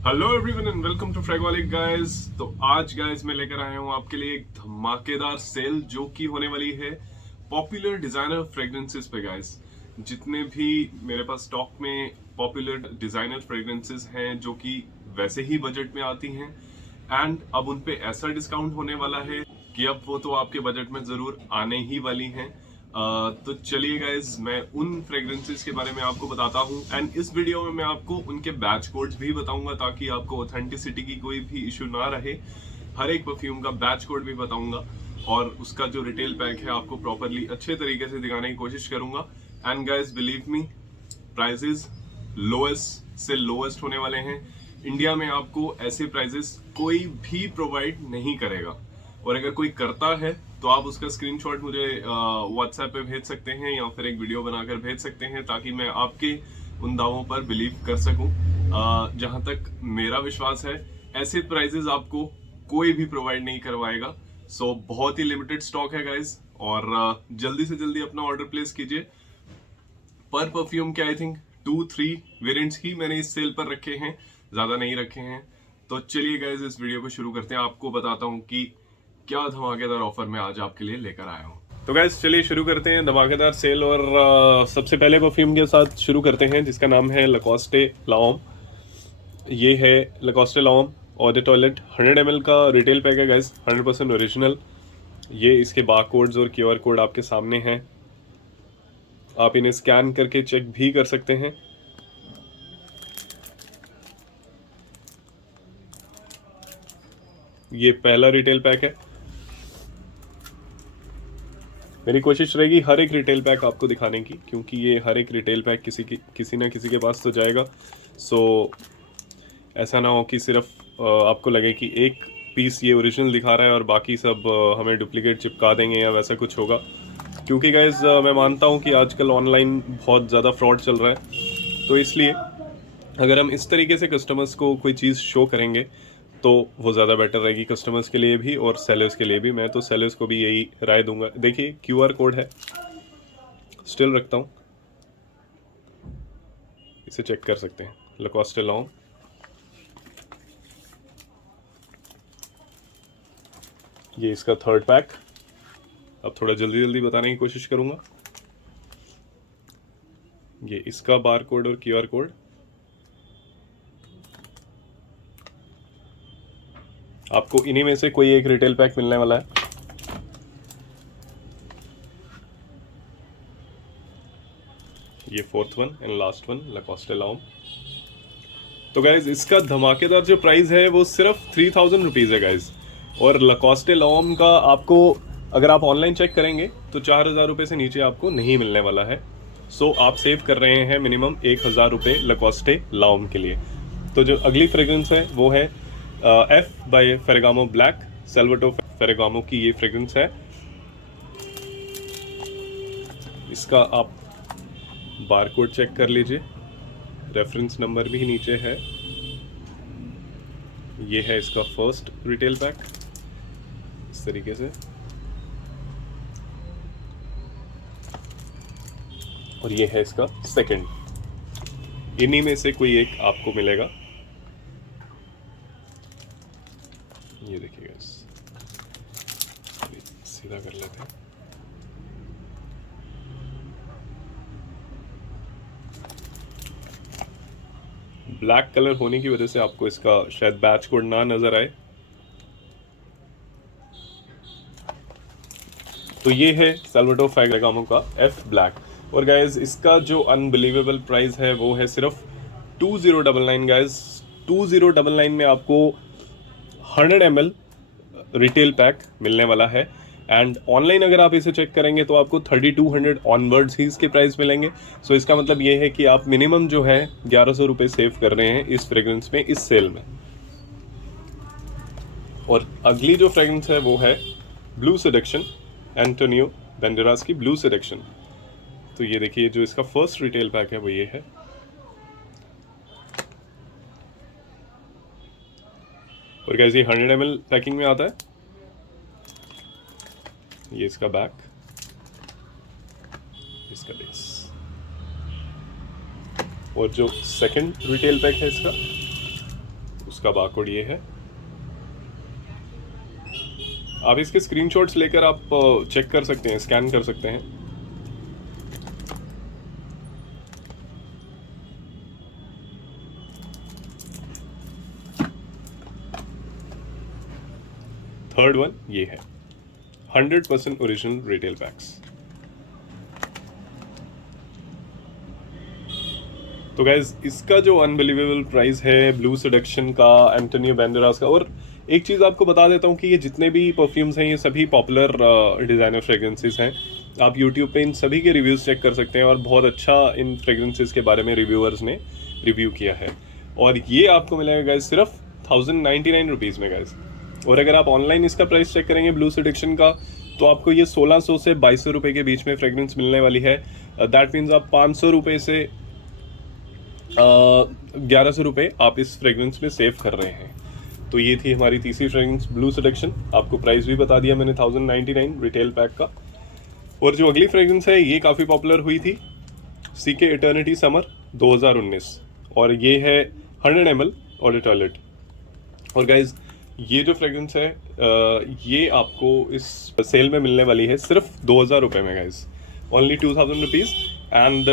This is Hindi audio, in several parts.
Hello everyone and welcome to Fragaholic guys. तो आज गाइस मैं लेकर आया हूँ आपके लिए एक धमाकेदार सेल जो कि होने वाली है पॉपुलर डिजाइनर फ्रेग्रेंसेस पे गाइस। जितने भी मेरे पास स्टॉक में पॉपुलर डिजाइनर फ्रेग्रेंसेस हैं जो कि वैसे ही बजट में आती हैं एंड अब उन पे ऐसा डिस्काउंट होने वाला है कि अब वो तो आपके बजट में जरूर आने ही वाली हैं। तो चलिए गाइज मैं उन फ्रेग्रेंसेस के बारे में आपको बताता हूँ एंड इस वीडियो में मैं आपको उनके बैच कोड्स भी बताऊंगा ताकि आपको ऑथेंटिसिटी की कोई भी इशू ना रहे। हर एक परफ्यूम का बैच कोड भी बताऊंगा और उसका जो रिटेल पैक है आपको प्रॉपरली अच्छे तरीके से दिखाने की कोशिश करूंगा। And guys believe me, prices lowest से लोएस्ट होने वाले हैं। इंडिया में आपको ऐसे प्राइजेस कोई भी प्रोवाइड नहीं करेगा और अगर कोई करता है तो आप उसका स्क्रीनशॉट मुझे व्हाट्सएप पे भेज सकते हैं या फिर एक वीडियो बनाकर भेज सकते हैं ताकि मैं आपके उन दावों पर बिलीव कर सकूं। जहां तक मेरा विश्वास है ऐसे प्राइजेस आपको कोई भी प्रोवाइड नहीं करवाएगा। सो बहुत ही लिमिटेड स्टॉक है गाइज और जल्दी से जल्दी अपना ऑर्डर प्लेस कीजिए। पर परफ्यूम के आई थिंक 2-3 वेरिएंट्स ही मैंने इस सेल पर रखे हैं, ज्यादा नहीं रखे हैं। तो चलिए गाइज इस वीडियो को शुरू करते हैं। आपको बताता हूँ कि क्या धमाकेदार ऑफर मैं आज आपके लिए लेकर आया हूँ। तो गाइज चलिए शुरू करते हैं धमाकेदार सेल और सबसे पहले परफ्यूम के साथ शुरू करते हैं जिसका नाम है लकोस्टे लाओम। ये है लकोस्टे लाओम और द टॉयलेट 100 ml का रिटेल पैक है गाइज, 100% ओरिजिनल। ये इसके बार कोड्स और क्यूआर कोड आपके सामने हैं, आप इन्हें स्कैन करके चेक भी कर सकते हैं। ये पहला रिटेल पैक है। मेरी कोशिश रहेगी हर एक रिटेल पैक आपको दिखाने की क्योंकि ये हर एक रिटेल पैक किसी ना किसी के पास तो जाएगा। सो ऐसा ना हो कि सिर्फ आपको लगे कि एक पीस ये ओरिजिनल दिखा रहा है और बाकी सब हमें डुप्लीकेट चिपका देंगे या वैसा कुछ होगा। क्योंकि गाइज मैं मानता हूँ कि आजकल ऑनलाइन बहुत ज़्यादा फ्रॉड चल रहा है, तो इसलिए अगर हम इस तरीके से कस्टमर्स को कोई चीज़ शो करेंगे तो वो ज़्यादा बेटर रहेगी कस्टमर्स के लिए भी और सेलर्स के लिए भी। मैं तो सेलर्स को भी यही राय दूंगा। देखिए क्यूआर कोड है, स्टिल रखता हूँ, इसे चेक कर सकते हैं। लकोस्टे लाओम, ये इसका थर्ड पैक। अब थोड़ा जल्दी जल्दी बताने की कोशिश करूंगा। ये इसका बार कोड और क्यूआर कोड। आपको इन्हीं में से कोई एक रिटेल पैक मिलने वाला है। ये fourth one and last one Lacoste L'Homme. तो गाइज इसका धमाकेदार जो प्राइस है वो सिर्फ 3000 रुपीज़ है गाइज। और लकोस्टे लाओम का आपको अगर आप ऑनलाइन चेक करेंगे तो 4000 रुपये से नीचे आपको नहीं मिलने वाला है। सो आप सेव कर रहे हैं मिनिमम 1000 रुपये लकोस्टे लाओम के लिए। तो जो अगली फ्रेग्रेंस है वो है एफ बाय फेरेगामो ब्लैक। सेल्वाटो फेरेगामो की ये फ्रेग्रेंस है। इसका आप बार कोड चेक कर लीजिए, रेफरेंस नंबर भी नीचे है। ये है इसका फर्स्ट रिटेल पैक इस तरीके से, और ये है इसका सेकंड। इन्हीं में से कोई एक आपको मिलेगा। ये देखिएगा, सीधा कर लेते हैं। ब्लैक कलर होने की वजह से आपको इसका शायद बैच कोड ना नजर आए। तो ये है सेल्वाटो फेरेगामो का एफ ब्लैक। और गाइज इसका जो अनबिलीवेबल प्राइस है वो है सिर्फ 2099 गाइज। 2099 में आपको 100 ml रिटेल पैक मिलने वाला है। एंड ऑनलाइन अगर आप इसे चेक करेंगे तो आपको 3200 ऑनवर्ड्स ही इसके प्राइस मिलेंगे। सो इसका मतलब ये है कि आप मिनिमम जो है 1100 रुपये सेव कर रहे हैं इस फ्रेग्रेंस में, इस सेल में। और अगली जो फ्रेग्रेंस है वो है ब्लू सेडक्शन, एंटोनियो बैंडेरास की ब्लू सेडक्शन। तो ये देखिए जो इसका फर्स्ट रिटेल पैक है वो ये है। और गाइस ये 100 ml पैकिंग में आता है। ये इसका बैक, इसका बेस। और जो सेकंड रिटेल पैक है इसका उसका बारकोड ये है। आप इसके स्क्रीनशॉट्स लेकर आप चेक कर सकते हैं, स्कैन कर सकते हैं। थर्ड वन ये है, 100% ओरिजिनल रिटेल पैक्स। तो गाइज इसका जो अनबिलीवेबल प्राइस है ब्लू सेडक्शन का, एंटोनियो बैंडेरास का, और एक चीज़ आपको बता देता हूँ कि ये जितने भी परफ्यूम्स हैं ये सभी पॉपुलर डिज़ाइनर फ्रेग्रेंसेस हैं। आप यूट्यूब पे इन सभी के रिव्यूज़ चेक कर सकते हैं और बहुत अच्छा इन फ्रेग्रेंसेस के बारे में रिव्यूअर्स ने रिव्यू किया है। और ये आपको मिलेगा गाइज सिर्फ 1099 रुपीज़ में गाइज। और अगर आप ऑनलाइन इसका प्राइस चेक करेंगे ब्लू सेडक्शन का, तो आपको ये 1600 से 2200 रुपये के बीच में फ्रेग्रेंस मिलने वाली है। दैट मीन्स आप 500 रुपये से 1100 रुपये आप इस फ्रेग्रेंस में सेव कर रहे हैं। तो ये थी हमारी तीसरी फ्रेग्रेंस ब्लू सेडक्शन। आपको प्राइस भी बता दिया मैंने 1099 रिटेल पैक का। और जो अगली फ्रेग्रेंस है ये काफ़ी पॉपुलर हुई थी, सीके इटर्निटी समर 2019, और ये है 100 ml ऑडी टॉयलेट। और गाइज ये जो फ्रेग्रेंस है ये आपको इस सेल में मिलने वाली है सिर्फ 2000 रुपये में guys, only 2000 rupees. And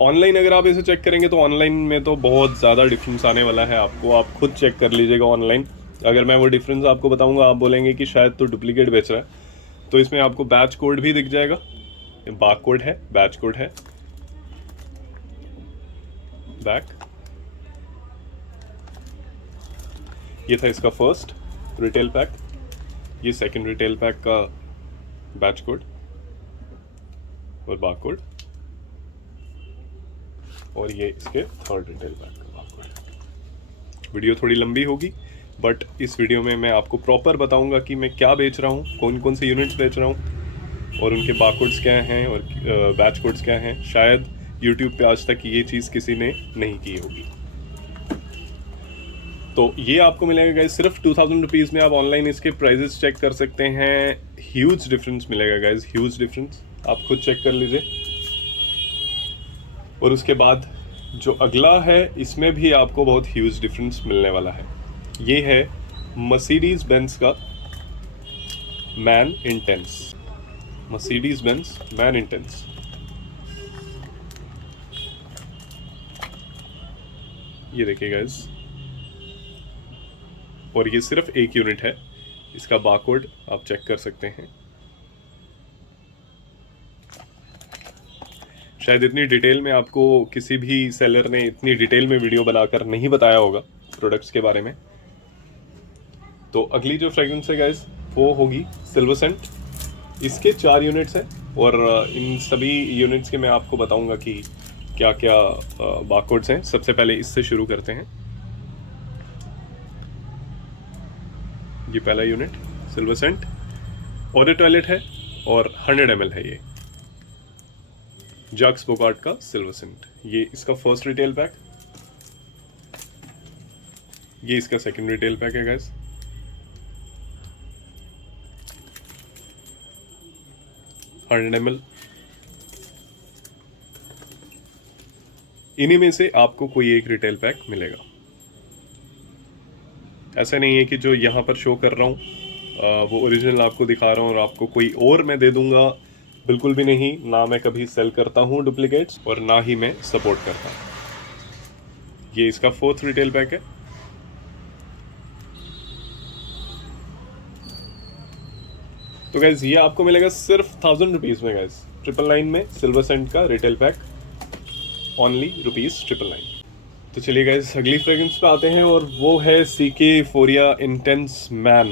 online अगर आप इसे चेक करेंगे तो ऑनलाइन में तो बहुत ज़्यादा डिफरेंस आने वाला है आपको, आप खुद चेक कर लीजिएगा ऑनलाइन। अगर मैं वो डिफरेंस आपको बताऊंगा आप बोलेंगे कि शायद तो डुप्लीकेट बेच रहा है। तो इसमें आपको बैच कोड भी दिख जाएगा, बार कोड है, बैच कोड है, बैक। ये था इसका फर्स्ट रिटेल पैक, ये सेकंड रिटेल पैक का बैच कोड और बार कोड, और ये इसके थर्ड रिटेल पैक का बारकोड। वीडियो थोड़ी लंबी होगी बट इस वीडियो में मैं आपको प्रॉपर बताऊंगा कि मैं क्या बेच रहा हूँ, कौन कौन से यूनिट्स बेच रहा हूँ और उनके बारकोड्स क्या हैं और बैच कोड्स क्या हैं। शायद यूट्यूब पे आज तक ये चीज़ किसी ने नहीं की होगी। तो ये आपको मिलेगा गाइज सिर्फ 2000 रुपीज़ में। आप ऑनलाइन इसके प्राइजेस चेक कर सकते हैं, ह्यूज डिफरेंस मिलेगा गाइज, ह्यूज डिफरेंस, आप खुद चेक कर लीजिए। और उसके बाद जो अगला है इसमें भी आपको बहुत ह्यूज डिफरेंस मिलने वाला है। ये है मर्सिडीज बेंज का man intense, Mercedes Benz man intense. ये देखिए गाइस, और ये सिर्फ एक यूनिट है, इसका बारकोड आप चेक कर सकते हैं। शायद इतनी डिटेल में आपको किसी भी सेलर ने इतनी डिटेल में वीडियो बनाकर नहीं बताया होगा प्रोडक्ट्स के बारे में। तो अगली जो फ्रेग्रेंस है गाइस वो होगी सिल्वर सेंट। इसके 4 यूनिट्स हैं और इन सभी यूनिट्स के मैं आपको बताऊंगा कि क्या क्या बारकोड्स हैं। सबसे पहले इससे शुरू करते हैं। ये पहला यूनिट सिल्वर सेंट ऑडी टॉयलेट है और 100 ml है। ये जैक्स बोगार्ट का सिल्वर सेंट, ये इसका फर्स्ट रिटेल पैक, ये इसका सेकंड रिटेल पैक है गाइस। $100 ml। इन्हीं में से आपको कोई एक रिटेल पैक मिलेगा। ऐसा नहीं है कि जो यहाँ पर शो कर रहा हूँ वो ओरिजिनल आपको दिखा रहा हूँ और आपको कोई और मैं दे दूंगा, बिल्कुल भी नहीं। ना मैं कभी सेल करता हूँ डुप्लीकेट्स और ना ही मैं सपोर्ट करता हूँ। ये इसका फोर्थ रिटेल पैक है। तो गाइज ये आपको मिलेगा सिर्फ 1000 रुपीज़ में गाइज, 999 में सिल्वर सेंट का रिटेल पैक, ओनली ₹999। तो चलिए गाइज अगली फ्रेग्रेंस पे आते हैं और वो है सीके यूफोरिया इंटेंस मैन।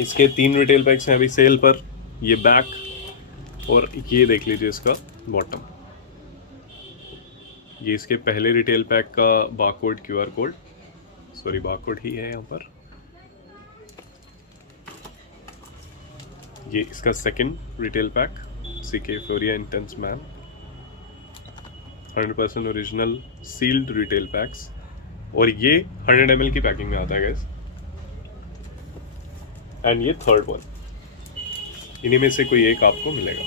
इसके 3 रिटेल पैक्स हैं अभी सेल पर। ये बैक और ये देख लीजिए इसका बॉटम। ये इसके पहले रिटेल पैक का barcode, QR code, sorry barcode ही है यहाँ पर। ये इसका second retail pack CK Euphoria Intense man, 100% original sealed retail packs, और ये 100 ml की पैकिंग में आता है गाइस। एंड ये थर्ड वन, इन्हीं में से कोई एक आपको मिलेगा।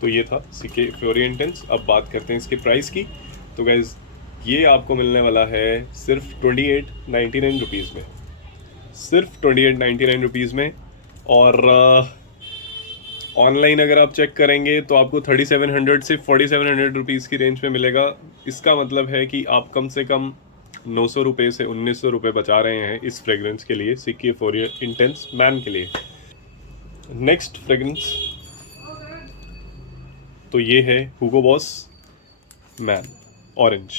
तो ये था CK फ्योरी इंटेंस। अब बात करते हैं इसके प्राइस की। तो गाइज ये आपको मिलने वाला है सिर्फ 2899 रुपीज़ में, सिर्फ 2899 रुपीज़ में। और ऑनलाइन अगर आप चेक करेंगे तो आपको 3700 से 4700 रुपीज़ की रेंज में मिलेगा। इसका मतलब है कि आप कम से कम 900 रुपये से 1900 रुपये बचा रहे हैं इस फ्रेग्रेंस के लिए, CK फ्योरी इंटेंस मैन के लिए। नेक्स्ट फ्रेग्रेंस तो ये है हुगो बॉस मैन ऑरेंज।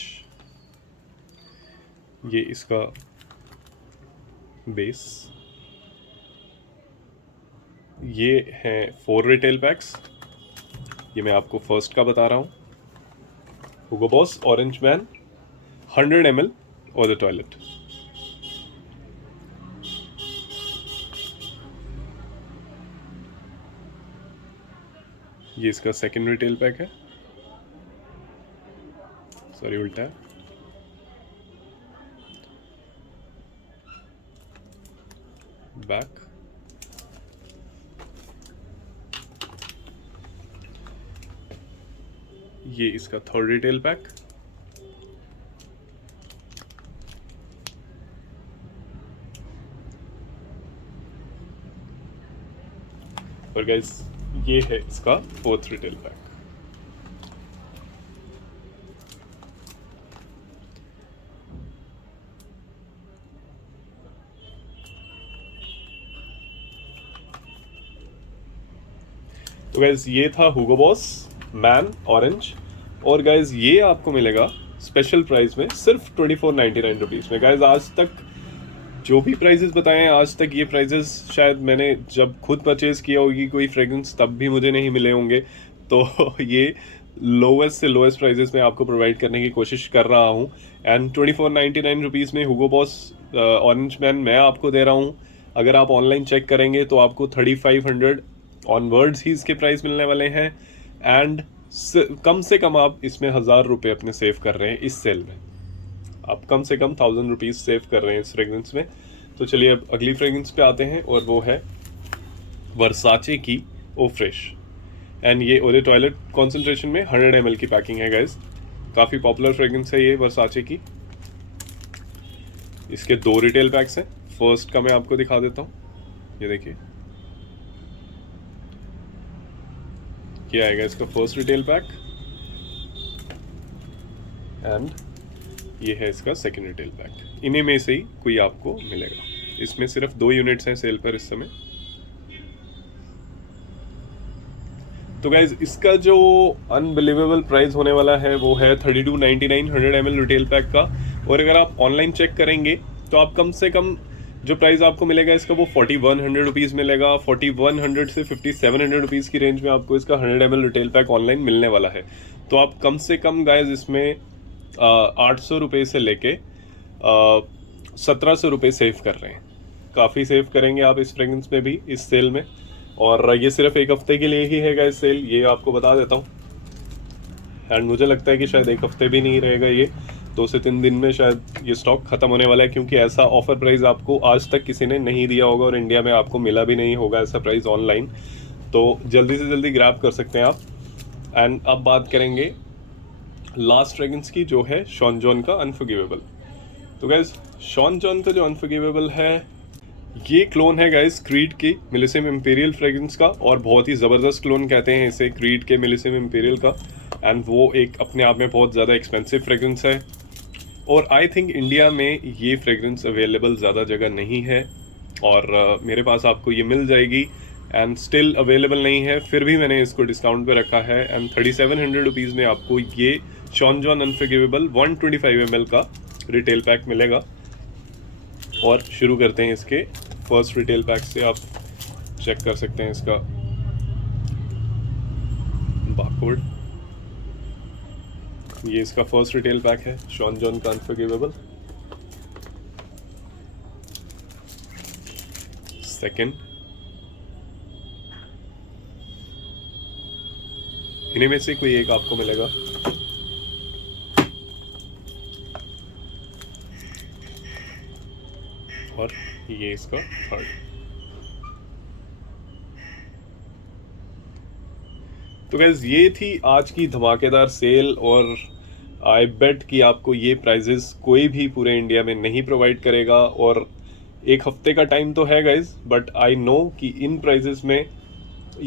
ये इसका बेस, ये हैं 4 रिटेल पैक्स। ये मैं आपको फर्स्ट का बता रहा हूँ, हुगो बॉस ऑरेंज मैन 100 ml और द टॉयलेट। ये इसका सेकंड रिटेल पैक है, सॉरी उल्टा है। बैक, ये इसका थर्ड रिटेल पैक। और गाइस ये है इसका फोर्थ रिटेल पैक। तो गाइज ये था हुगो बॉस मैन ऑरेंज। और गाइज ये आपको मिलेगा स्पेशल प्राइस में सिर्फ 2499 रुपीज़ में। गाइज आज तक जो भी प्राइजेस बताए हैं, आज तक ये प्राइजेस शायद मैंने जब खुद परचेज किया होगी कोई फ्रेग्रेंस तब भी मुझे नहीं मिले होंगे। तो ये लोवेस्ट से लोवेस्ट प्राइजेस में आपको प्रोवाइड करने की कोशिश कर रहा हूँ। एंड 2499 रुपीज़ में हुगो बॉस ऑरेंज मैन मैं आपको दे रहा हूँ। अगर आप ऑनलाइन चेक करेंगे तो आपको 3500 ऑनवर्ड्स ही इसके प्राइस मिलने वाले हैं। एंड कम से कम आप इसमें 1000 रुपये अपने सेव कर रहे हैं इस सेल में। आप कम से कम 1000 रुपीज़ सेव कर रहे हैं इस फ्रेग्रेंस में। तो चलिए अब अगली फ्रेग्रेंस पे आते हैं और वो है वर्साचे की ओ फ्रेश। एंड ये ओले टॉयलेट कॉन्सेंट्रेशन में 100 ml की पैकिंग है गाइज। काफ़ी पॉपुलर फ्रेग्रेंस है ये वर्साचे की। इसके 2 रिटेल पैक्स हैं। फर्स्ट का मैं आपको दिखा देता हूँ, ये देखिए, क्या आएगा इसका फर्स्ट रिटेल पैक। एंड ये है इसका सेकंड रिटेल पैक। इन्हीं में से ही कोई आपको मिलेगा। इसमें सिर्फ 2 यूनिट्स हैं सेल पर इस समय। तो गाइज इसका जो अनबिलीवेबल प्राइस होने वाला है वो है 3299 100 ml रिटेल पैक का। और अगर आप ऑनलाइन चेक करेंगे तो आप कम से कम जो प्राइस आपको मिलेगा इसका वो 4100 रुपीज़ मिलेगा। 4100 से 5700 रुपीज़ की रेंज में आपको इसका 100 ml रिटेल पैक ऑनलाइन मिलने वाला है। तो आप कम से कम गाइज इसमें 800 रुपये से लेके 1700 रुपये सेव कर रहे हैं। काफ़ी सेव करेंगे आप इस फ्रेग्रेंस में भी, इस सेल में। और ये सिर्फ एक हफ्ते के लिए ही है गाइस सेल, ये आपको बता देता हूँ। एंड मुझे लगता है कि शायद एक हफ्ते भी नहीं रहेगा, ये 2 से 3 दिन में शायद ये स्टॉक खत्म होने वाला है। क्योंकि ऐसा ऑफर प्राइस आपको आज तक किसी ने नहीं दिया होगा और इंडिया में आपको मिला भी नहीं होगा ऐसा प्राइस ऑनलाइन। तो जल्दी से जल्दी ग्रैब कर सकते हैं आप। एंड अब बात करेंगे लास्ट फ्रेग्रेंस की, जो है शॉन जॉन का अनफॉरगिवेबल। तो गाइज शॉन जॉन का जो अनफॉरगिवेबल है ये क्लोन है गाइस क्रीड के मिलिसिम इंपीरियल फ्रेग्रेंस का। और बहुत ही ज़बरदस्त क्लोन कहते हैं इसे, क्रीड के मिलिसिम इंपीरियल का। एंड वो एक अपने आप में बहुत ज़्यादा एक्सपेंसिव फ्रेग्रेंस है। और आई थिंक इंडिया में ये फ्रेग्रेंस अवेलेबल ज़्यादा जगह नहीं है। और मेरे पास आपको ये मिल जाएगी। एंड स्टिल अवेलेबल नहीं है, फिर भी मैंने इसको डिस्काउंट पे रखा है। एंड 3700 रुपीज़ में आपको ये शॉन जॉन अनफॉरगिवेबल 125 ml का रिटेल पैक मिलेगा। और शुरू करते हैं इसके फर्स्ट रिटेल पैक से। आप चेक कर सकते हैं इसका बारकोड। ये इसका फर्स्ट रिटेल पैक है शॉन जॉन का अनफॉरगिवेबल। सेकंड, इन्हीं में से कोई एक आपको मिलेगा। और ये इसका थर्ड। तो गैस ये थी आज की धमाकेदार सेल, और आई बेट कि आपको ये प्राइजेस कोई भी पूरे इंडिया में नहीं प्रोवाइड करेगा। और एक हफ्ते का टाइम तो है गाइज, बट आई नो कि इन प्राइजेस में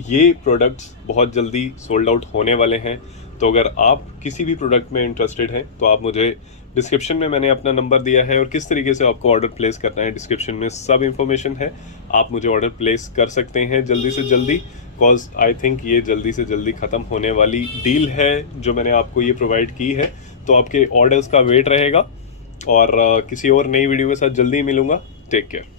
ये प्रोडक्ट्स बहुत जल्दी सोल्ड आउट होने वाले हैं। तो अगर आप किसी भी प्रोडक्ट में इंटरेस्टेड हैं तो आप मुझे डिस्क्रिप्शन में मैंने अपना नंबर दिया है, और किस तरीके से आपको ऑर्डर प्लेस करना है डिस्क्रिप्शन में सब इन्फॉर्मेशन है। आप मुझे ऑर्डर प्लेस कर सकते हैं जल्दी से जल्दी, बिकॉज आई थिंक ये जल्दी से जल्दी ख़त्म होने वाली डील है जो मैंने आपको ये प्रोवाइड की है। तो आपके ऑर्डर्स का वेट रहेगा, और किसी और नई वीडियो के साथ जल्दी मिलूंगा। Take care.